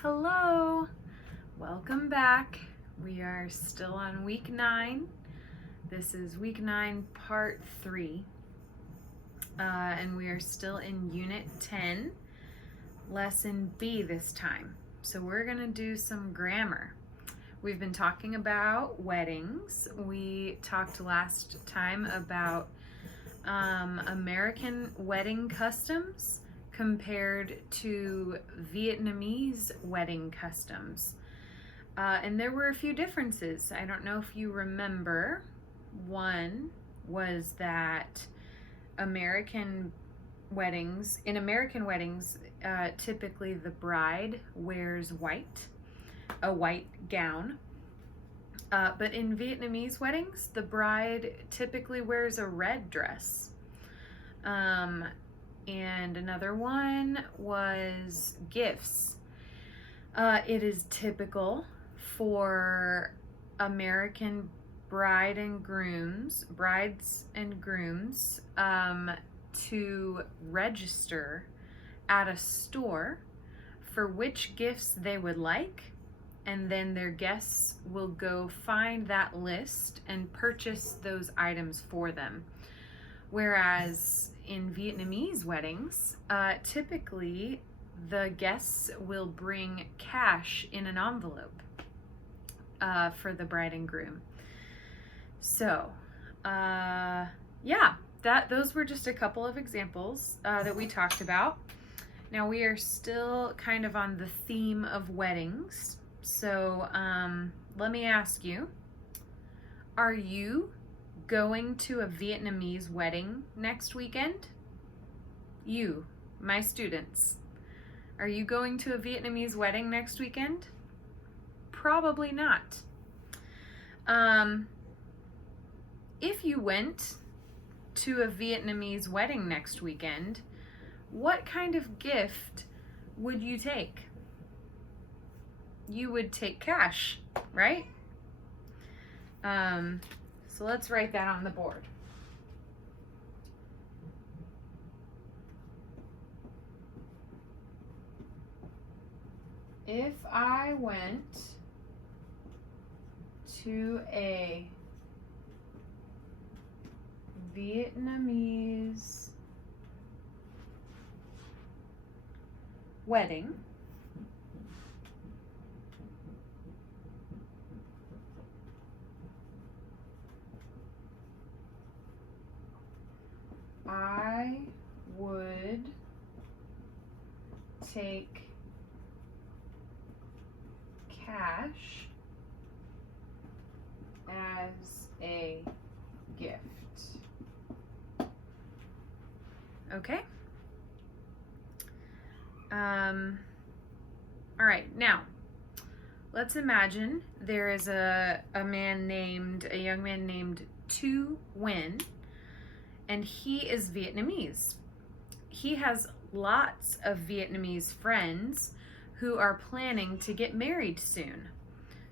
Hello, welcome back. We are still on week 9. This is week 9, part 3, and we are still in unit 10, lesson B this time. So we're going to do some grammar. We've been talking about weddings. We talked last time about American wedding customs compared to Vietnamese wedding customs. And there were a few differences. I don't know if you remember. One was that in American weddings, typically the bride wears a white gown. But in Vietnamese weddings, the bride typically wears a red dress. And another one was gifts. It is typical for American brides and grooms to register at a store for which gifts they would like, and then their guests will go find that list and purchase those items for them. Whereas in Vietnamese weddings, typically the guests will bring cash in an envelope for the bride and groom. So, those were just a couple of examples that we talked about. Now we are still kind of on the theme of weddings. So let me ask you, are you going to a Vietnamese wedding next weekend? You, my students, are you going to a Vietnamese wedding next weekend? Probably not. If you went to a Vietnamese wedding next weekend, what kind of gift would you take? You would take cash, right? So let's write that on the board. If I went to a Vietnamese wedding, I would take cash as a gift. Okay? All right, now let's imagine there is a young man named Tu Nguyen, and he is Vietnamese. He has lots of Vietnamese friends who are planning to get married soon.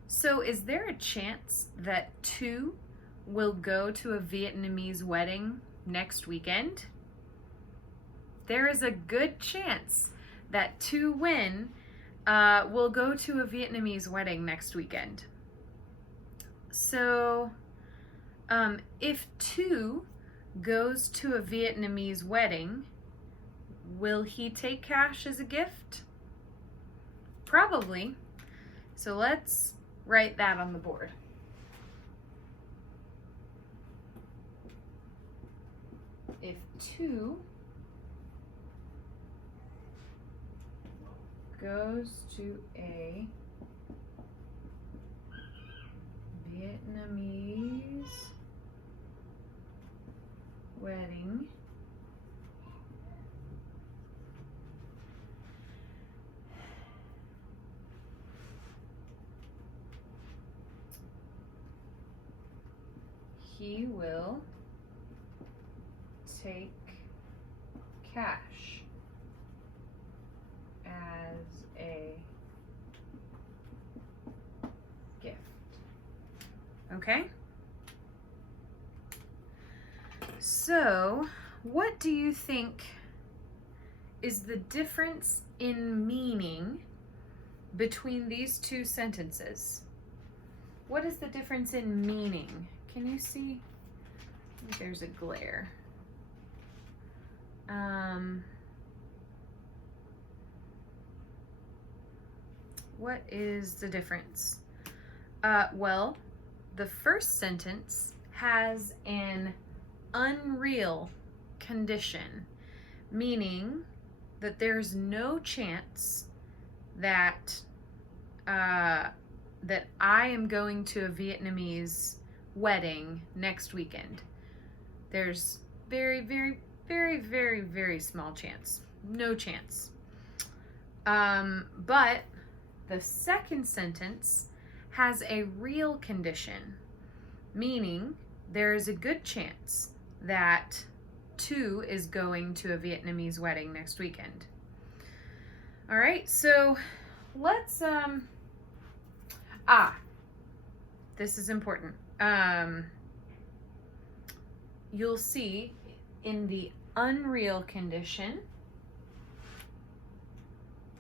So is there a chance that Tu will go to a Vietnamese wedding next weekend? There is a good chance that Tu Nguyen will go to a Vietnamese wedding next weekend. So if Tu goes to a Vietnamese wedding, will he take cash as a gift? Probably. So let's write that on the board. If Tu goes to a Vietnamese wedding, he will take cash as a gift. Okay? So, what do you think is the difference in meaning between these two sentences? What is the difference in meaning? Can you see? There's a glare. What is the difference? Well, the first sentence has an unreal condition, meaning that there's no chance that that I am going to a Vietnamese wedding next weekend. There's very, very, very, very, very small chance. No chance. But the second sentence has a real condition, meaning there is a good chance that Tu is going to a Vietnamese wedding next weekend. All right, so let's, this is important. You'll see in the unreal condition,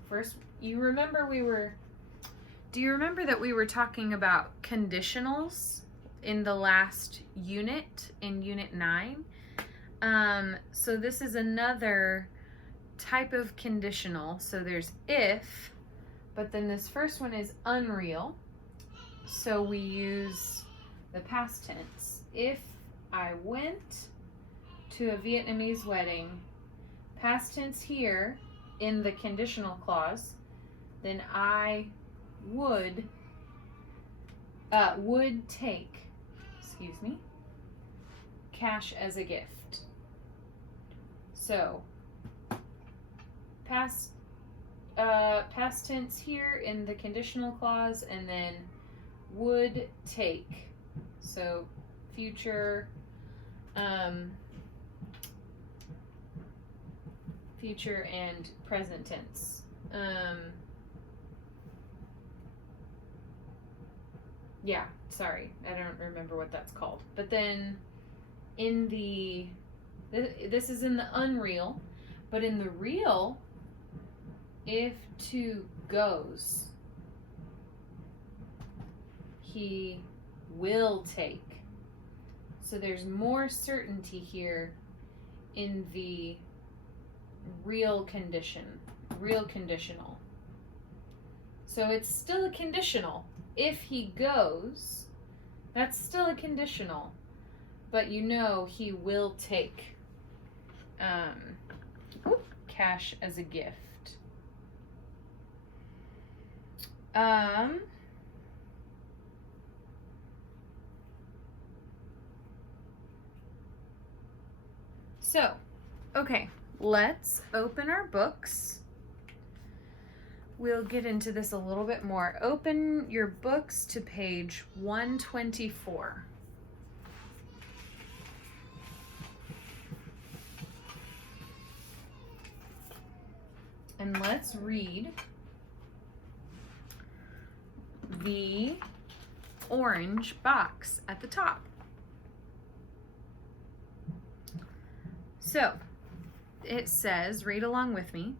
first, do you remember that we were talking about conditionals in the last unit, in unit 9? So this is another type of conditional. So there's if, but then this first one is unreal. So we use the past tense. If I went to a Vietnamese wedding, past tense here in the conditional clause, then I would take, cash as a gift. So past tense here in the conditional clause, and then would take. So future future and present tense. Yeah, sorry, I don't remember what that's called. But then in the, this is in the unreal, but in the real, if Tu goes, he will take. So there's more certainty here in the real condition, real conditional. So it's still a conditional. If he goes, that's still a conditional, but you know he will take cash as a gift. So, okay, let's open our books. We'll get into this a little bit more. Open your books to page 124. And let's read the orange box at the top. So, it says, read along with me,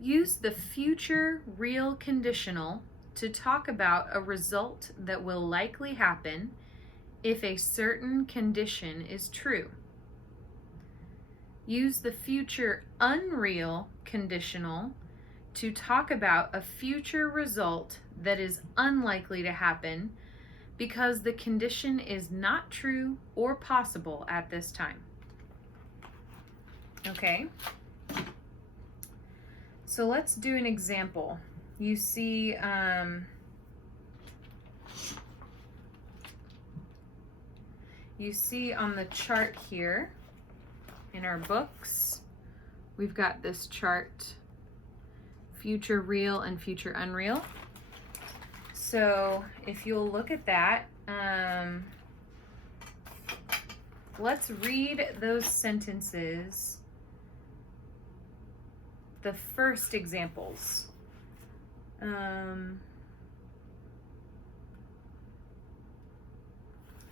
use the future real conditional to talk about a result that will likely happen if a certain condition is true. Use the future unreal conditional to talk about a future result that is unlikely to happen because the condition is not true or possible at this time. Okay, so let's do an example. You see, on the chart here in our books, we've got this chart, future real and future unreal. So if you'll look at that, let's read those sentences, the first examples.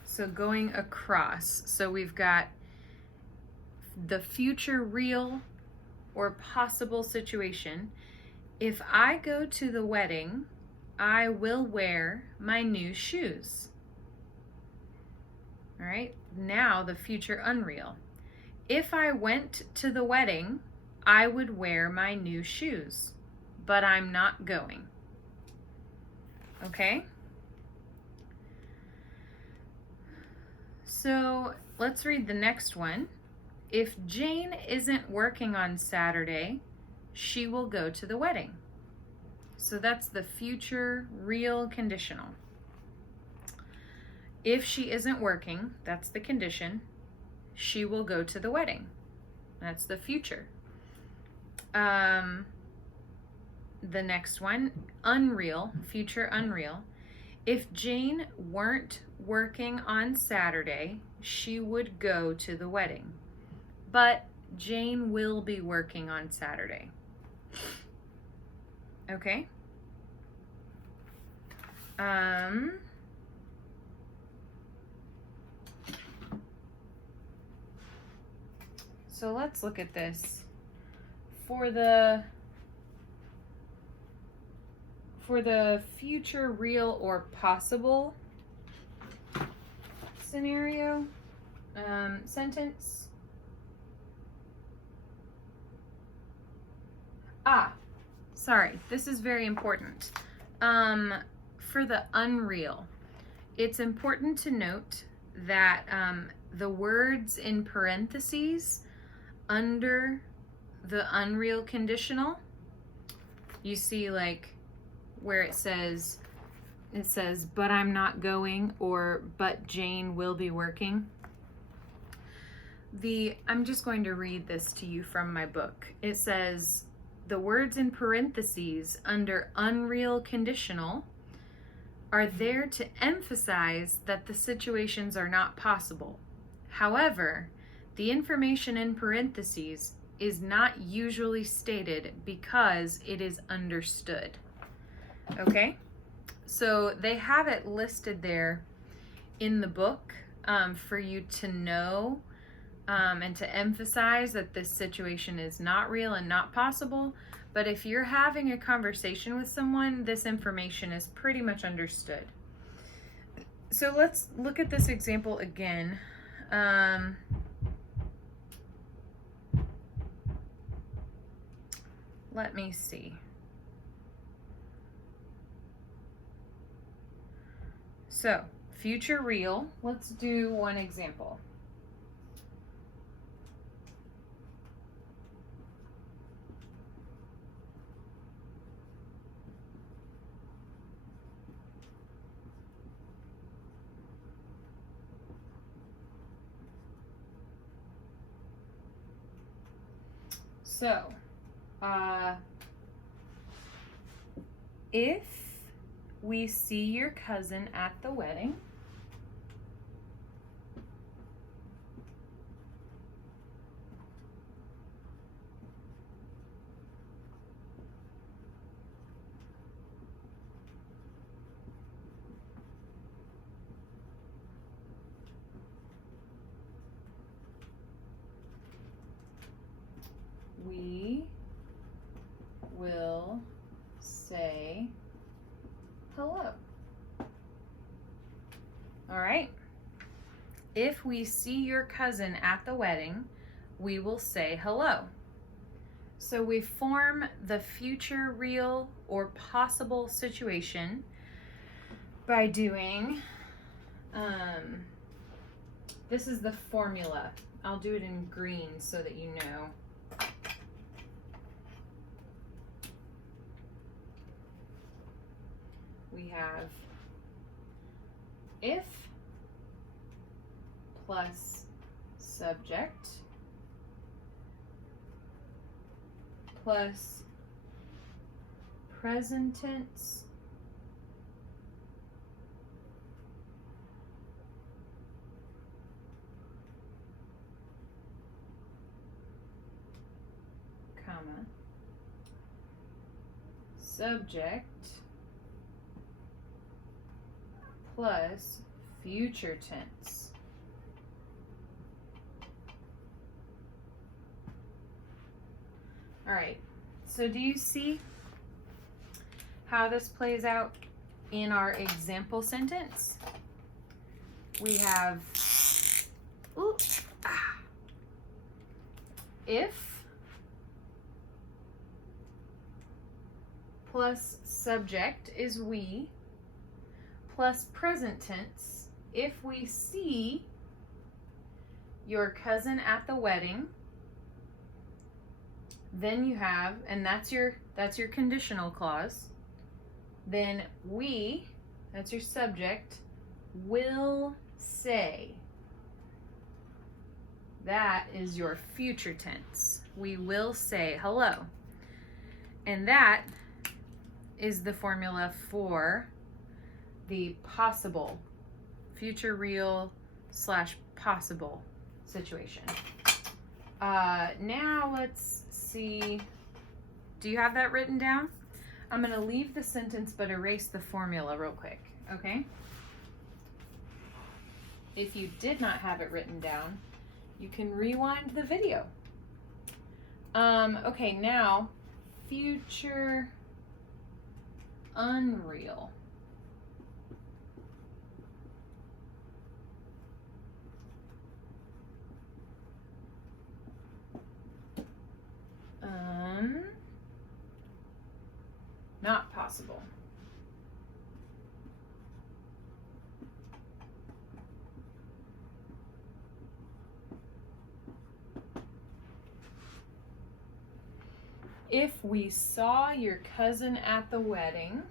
So going across, so we've got the future real or possible situation. If I go to the wedding, I will wear my new shoes. All right, now the future unreal. If I went to the wedding, I would wear my new shoes, but I'm not going. Okay? So let's read the next one. If Jane isn't working on Saturday, she will go to the wedding. So that's the future real conditional. If she isn't working, that's the condition, she will go to the wedding. That's the future. The next one, unreal, future unreal. If Jane weren't working on Saturday, she would go to the wedding. But Jane will be working on Saturday. Okay? So let's look at this. For the future real or possible scenario, sentence. Sorry, this is very important. For the unreal, it's important to note that the words in parentheses under the unreal conditional, you see like where it says, but I'm not going, or but Jane will be working. I'm just going to read this to you from my book. It says, the words in parentheses under unreal conditional are there to emphasize that the situations are not possible. However, the information in parentheses is not usually stated because it is understood. Okay? So they have it listed there in the book for you to know and to emphasize that this situation is not real and not possible. But if you're having a conversation with someone, this information is pretty much understood. So let's look at this example again. Let me see. So, future real. Let's do one example. So, if we see your cousin at the wedding, we will say hello. All right. If we see your cousin at the wedding, we will say hello. So we form the future real or possible situation by doing, this is the formula. I'll do it in green so that you know. We have if plus subject plus present tense comma subject plus future tense. All right, so do you see how this plays out in our example sentence. We have if plus subject is we plus present tense. If we see your cousin at the wedding, then you have, and that's your conditional clause. Then we, that's your subject, will say. That is your future tense. We will say hello. And that is the formula for the possible, future real / possible situation. Now let's see. Do you have that written down? I'm going to leave the sentence but erase the formula real quick, okay? If you did not have it written down, you can rewind the video. Okay, now future unreal. Not possible. If we saw your cousin at the wedding,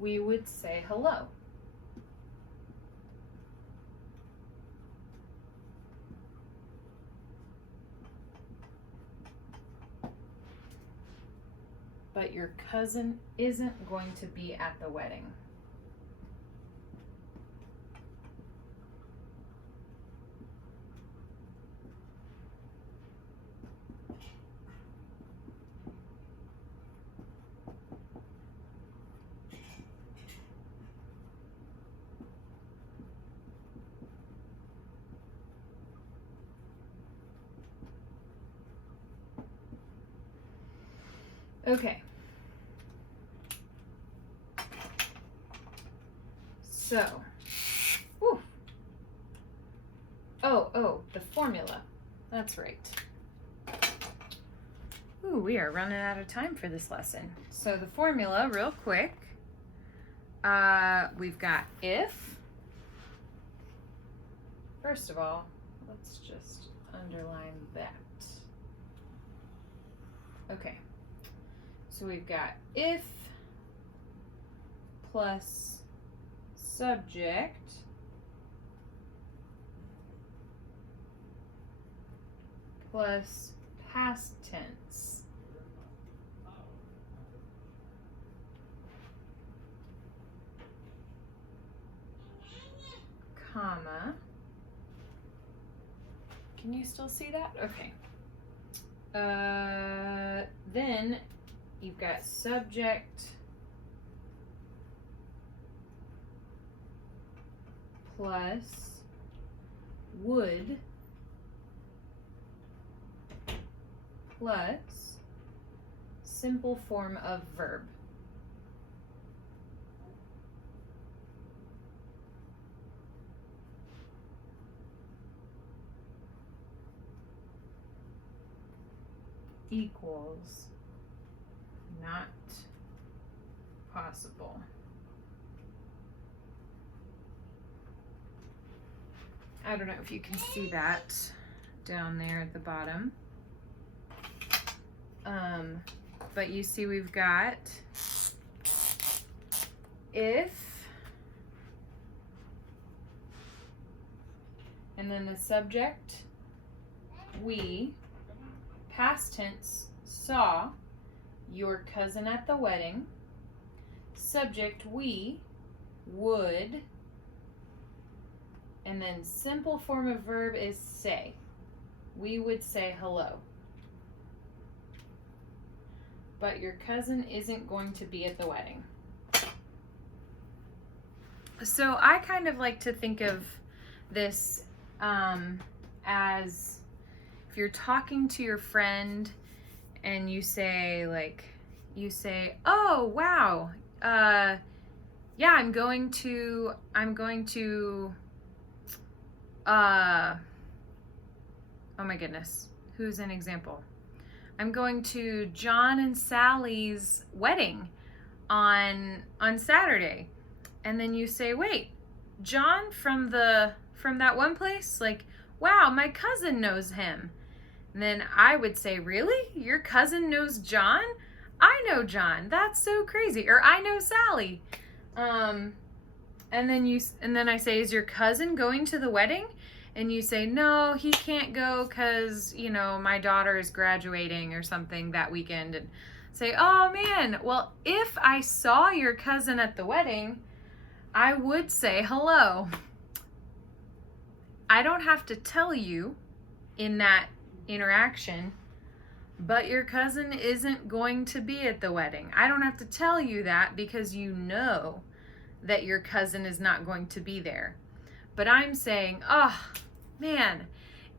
we would say hello. But your cousin isn't going to be at the wedding. Okay. So, the formula. That's right. Ooh, we are running out of time for this lesson. So the formula, real quick, we've got if. First of all, let's just underline that. Okay. So we've got if plus subject plus past tense. Comma. Can you still see that? Okay. Then you've got subject plus would plus simple form of verb. Equals not possible. I don't know if you can see that down there at the bottom. But you see we've got if, and then the subject, we, past tense, saw your cousin at the wedding, subject we would, and then simple form of verb is say. We would say hello. But your cousin isn't going to be at the wedding. So I kind of like to think of this as if you're talking to your friend and you say, oh, wow, yeah, I'm going to, oh my goodness, who's an example? I'm going to John and Sally's wedding on Saturday. And then you say, wait, John from that one place? Like, wow, my cousin knows him. And then I would say, really? Your cousin knows John? I know John. That's so crazy. Or I know Sally. And then I say, is your cousin going to the wedding? And you say, no, he can't go because, my daughter is graduating or something that weekend. And say, oh man, well, if I saw your cousin at the wedding, I would say hello. I don't have to tell you in that interaction, but your cousin isn't going to be at the wedding. I don't have to tell you that because you know that your cousin is not going to be there. But I'm saying, oh man,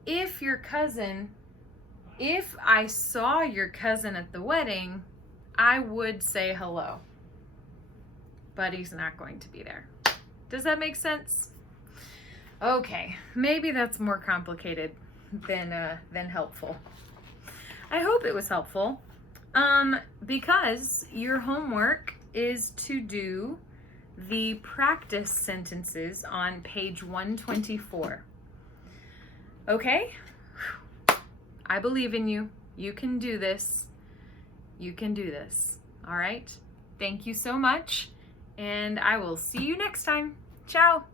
if I saw your cousin at the wedding, I would say hello. But he's not going to be there. Does that make sense? Okay, maybe that's more complicated than helpful. I hope it was helpful. Because your homework is to do the practice sentences on page 124. Okay? I believe in you. You can do this. You can do this. All right? Thank you so much. And I will see you next time. Ciao.